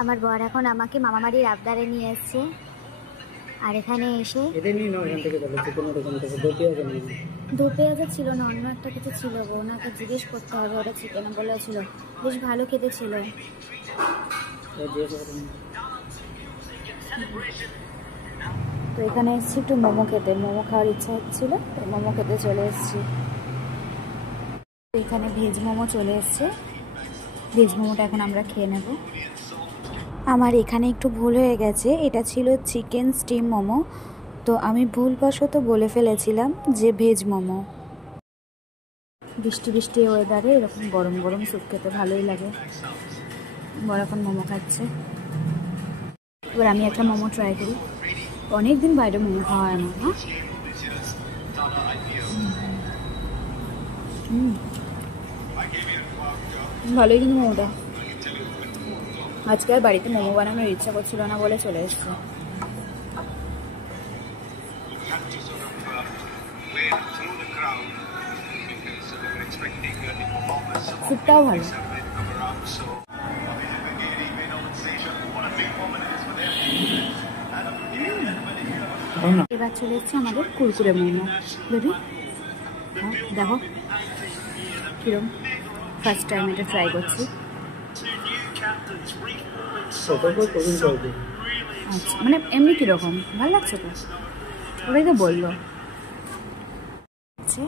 আমার বর এখন আমাকে মামাবাড়ির আবদারে নিয়ে এসছে, আর এখানে এসে দু পেঁয়াজা ছিল না, অন্য একটা কিছু ছিল গো, ওনাকে জিজ্ঞেস করতে হবে। ওটা চিকেন বলেছিল, বেশ ভালো খেতে ছিল। তো এখানে এসেছি একটু মোমো খেতে, মোমো খাওয়ার ইচ্ছা হচ্ছিল, তো মোমো খেতে চলে এসেছি। এখানে ভেজ মোমো চলে এসছে, ভেজ মোমোটা এখন আমরা খেয়ে নেব। আমার এখানে একটু ভুল হয়ে গেছে, এটা ছিল চিকেন স্টিম মোমো, তো আমি ভুলবশত বলে ফেলেছিলাম যে ভেজ মোমো। বৃষ্টি বৃষ্টি ওয়েদারে এরকম গরম গরম স্যুপ খেতে ভালোই লাগে। বড় এখন মোমো খাচ্ছে, এবার আমি একটা মোমো ট্রাই করি। অনেকদিন বাইরে মোমো খাওয়া হয় না। ভালোই কিন্তু মোমোটা। আজকে আর বাড়িতে মোমো বানানোর ইচ্ছা করছিল না বলে চলে এসেছি। স্যুপটাও ভালো। এবার চলে এসছে আমাদের কুরকুরে মোমো। বেবি দেখো কিরম, ফার্স্ট টাইম এটা ট্রাই করছি। আচ্ছা, মানে এমনি কিরকম, ভালো লাগছে তো? ওটাই তো বললো। আচ্ছা,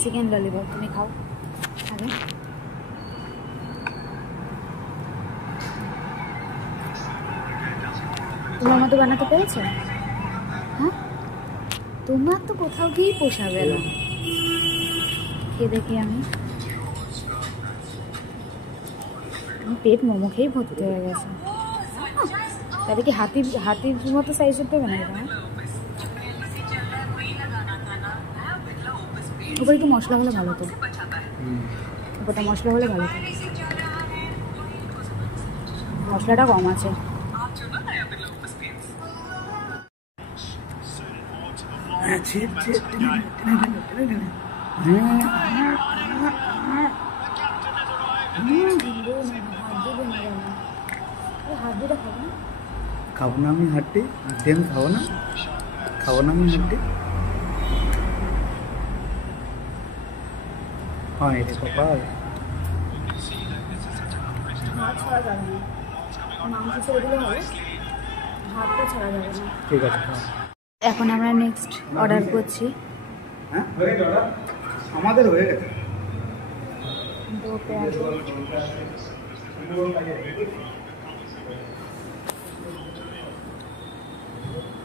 চিকেন ললিপপ তুমি খাও আগে। তোমার মতো বানাতে পেরেছো? হ্যাঁ, তোমার তো কোথাও গিয়েই পোষাবে না। খেয়ে দেখি আমি, পেট মোমো খেয়েই ভর্তি হয়ে গেছে। তাহলে কি হাতির মতো সাইজের দেবে না এটা? ওপরে একটু মশলা হলে ভালো তো, ওপরটা মশলা হলে ভালো তো। মশলাটা কম আছে। খাবো না আমি হাড্ডি, আমি খাবো না, খাবো না আমি হাড্ডি। হ্যাঁ এটা কপাল। ঠিক আছে, এখন আমরা নেক্সট অর্ডার করছি। হ্যাঁ আমাদের হয়ে গেছে।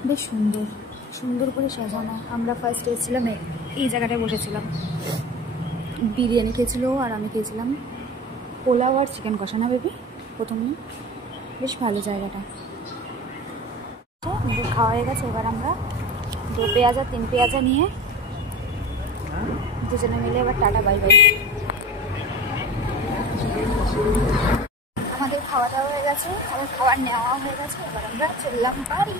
বেশ সুন্দর সুন্দর করে সাজানো। আমরা ফার্স্ট এসেছিলাম, এই জায়গাটায় বসেছিলাম। বিরিয়ানি খেয়েছিল আর আমি খেয়েছিলাম পোলাও আর চিকেন কষা। না বেবি প্রথমে বেশ ভালো জায়গাটা। খাওয়া হয়ে গেছে, এবার আমরা 2 পেঁয়াজা 3 পেঁয়াজা নিয়ে দুজনে মিলে এবার টাটা বাই বাই। আমাদের খাওয়া দাওয়া হয়ে গেছে, আমার খাবার নেওয়া হয়ে গেছে, এবার আমরা চললাম বাড়ি।